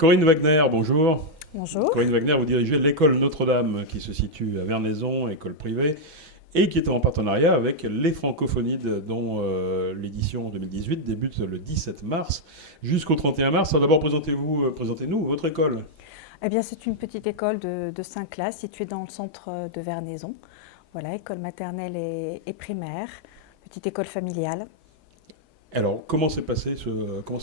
Corinne Wagner, bonjour. Bonjour. Corinne Wagner, vous dirigez l'école Notre-Dame qui se situe à Vernaison, école privée, et qui est en partenariat avec les Francophonides, dont l'édition 2018 débute le 17 mars jusqu'au 31 mars. Alors d'abord, présentez-nous votre école. Eh bien, c'est une petite école de 5 classes située dans le centre de Vernaison. Voilà, école maternelle et primaire, petite école familiale. Alors, comment s'est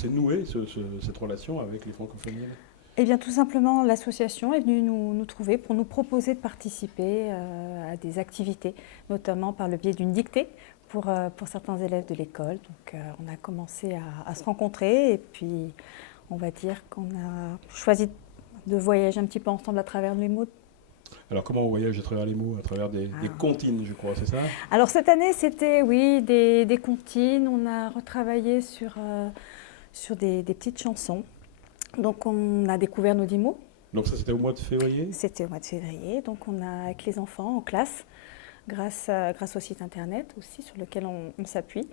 nouée cette relation avec les Francophonides ? Eh bien, tout simplement, l'association est venue nous trouver pour nous proposer de participer à des activités, notamment par le biais d'une dictée pour certains élèves de l'école. Donc, on a commencé à se rencontrer et puis, on va dire qu'on a choisi de voyager un petit peu ensemble à travers les mots. Alors, comment on voyage à travers les mots, à travers des comptines, je crois, c'est ça ? Alors, cette année, c'était, oui, des comptines. On a retravaillé sur des petites chansons. Donc, on a découvert nos 10 mots. Donc, ça, c'était au mois de février ? C'était au mois de février. Donc, on a, avec les enfants en classe, grâce au site internet aussi, sur lequel on s'appuie,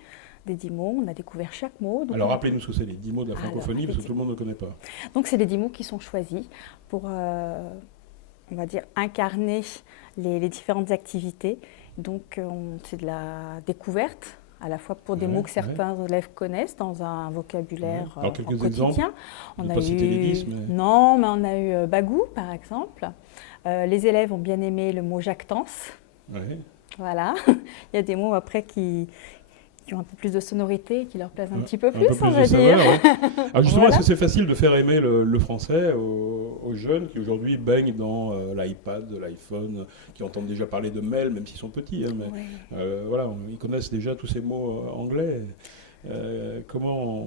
des 10 mots. On a découvert chaque mot. Donc alors, rappelez-nous ce que c'est les 10 mots de la francophonie, parce que tout le monde ne connaît pas. Donc, c'est les 10 mots qui sont choisis pour, on va dire, incarner les différentes activités. Donc, c'est de la découverte, à la fois pour des mots que certains élèves connaissent dans un vocabulaire quotidien. On a citer les 10, mais... Non, mais on a eu bagou, par exemple. Les élèves ont bien aimé le mot jactance. Ouais. Voilà. Il y a des mots après qui ont un peu plus de sonorité, qui leur plaisent un petit peu plus, on va dire. Saveur, ouais. Alors justement, voilà. Est-ce que c'est facile de faire aimer le français aux jeunes qui aujourd'hui baignent dans l'iPad, l'iPhone, qui entendent déjà parler de mail, même s'ils sont petits, hein, mais voilà, ils connaissent déjà tous ces mots anglais. Comment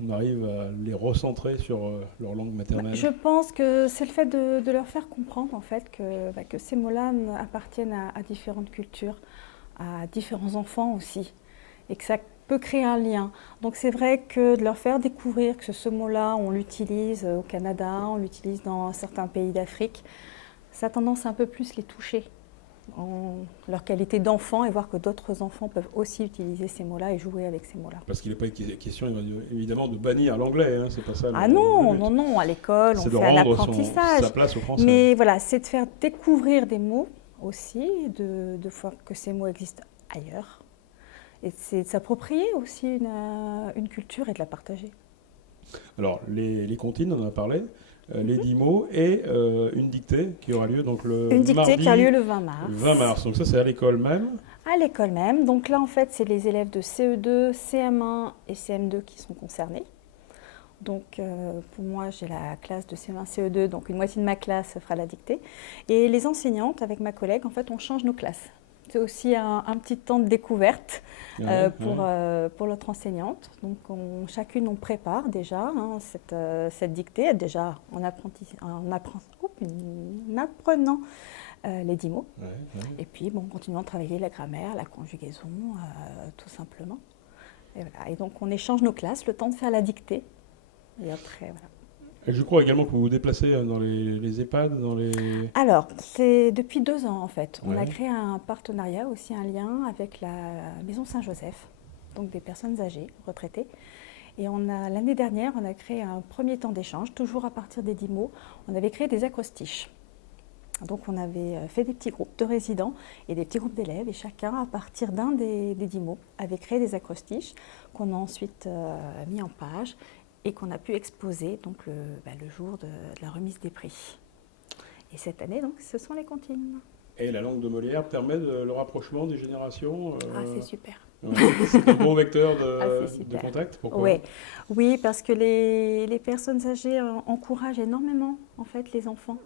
on arrive à les recentrer sur leur langue maternelle ? Je pense que c'est le fait de leur faire comprendre en fait que ces mots-là appartiennent à différentes cultures, à différents enfants aussi, et que ça peut créer un lien. Donc c'est vrai que de leur faire découvrir que ce mot-là, on l'utilise au Canada, on l'utilise dans certains pays d'Afrique, ça a tendance à un peu plus les toucher en leur qualité d'enfant et voir que d'autres enfants peuvent aussi utiliser ces mots-là et jouer avec ces mots-là. Parce qu'il n'est pas question évidemment de bannir l'anglais, hein, c'est pas ça. Non, à l'école on fait un apprentissage. Sa place au français. Mais voilà, c'est de faire découvrir des mots aussi, de voir que ces mots existent ailleurs. Et c'est de s'approprier aussi une culture et de la partager. Alors, les comptines, on en a parlé, les 10 mots et une dictée qui aura lieu donc le Une dictée qui a lieu le 20 mars. 20 mars, donc ça c'est à l'école même. À l'école même, donc là en fait c'est les élèves de CE2, CM1 et CM2 qui sont concernés. Donc pour moi j'ai la classe de CM1, CE2, donc une moitié de ma classe fera la dictée. Et les enseignantes, avec ma collègue, en fait on change nos classes. C'est aussi un petit temps de découverte pour notre enseignante. Donc chacune on prépare déjà cette dictée, déjà en apprenant les 10 mots. Et puis bon, continuons de travailler la grammaire, la conjugaison, tout simplement. Et, voilà. Et donc on échange nos classes, le temps de faire la dictée. Et après, voilà. Je crois également que vous vous déplacez dans les EHPAD, Alors, c'est depuis 2 ans en fait. On a créé un partenariat, aussi un lien avec la Maison Saint-Joseph, donc des personnes âgées, retraitées. Et l'année dernière, on a créé un premier temps d'échange, toujours à partir des 10 mots. On avait créé des acrostiches. Donc on avait fait des petits groupes de résidents et des petits groupes d'élèves, et chacun, à partir d'un des 10 mots, avait créé des acrostiches qu'on a ensuite mis en page et qu'on a pu exposer donc, le jour de la remise des prix. Et cette année, donc, ce sont les comptines. Et la langue de Molière permet le rapprochement des générations c'est super. C'est un bon vecteur de contact. Pourquoi ? Oui, parce que les personnes âgées encouragent énormément en fait, les enfants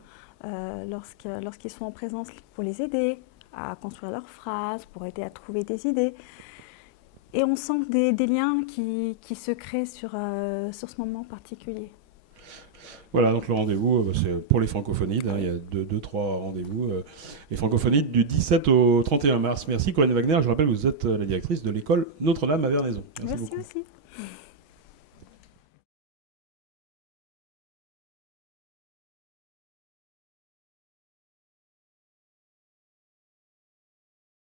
lorsqu'ils sont en présence pour les aider à construire leurs phrases, pour aider à trouver des idées. Et on sent des liens qui se créent sur ce moment particulier. Voilà, donc le rendez-vous, c'est pour les francophonides. Il y a 2-3 rendez-vous. Les francophonides du 17 au 31 mars. Merci Corinne Wagner. Je rappelle que vous êtes la directrice de l'école Notre-Dame à Vernaison. Merci beaucoup. Aussi.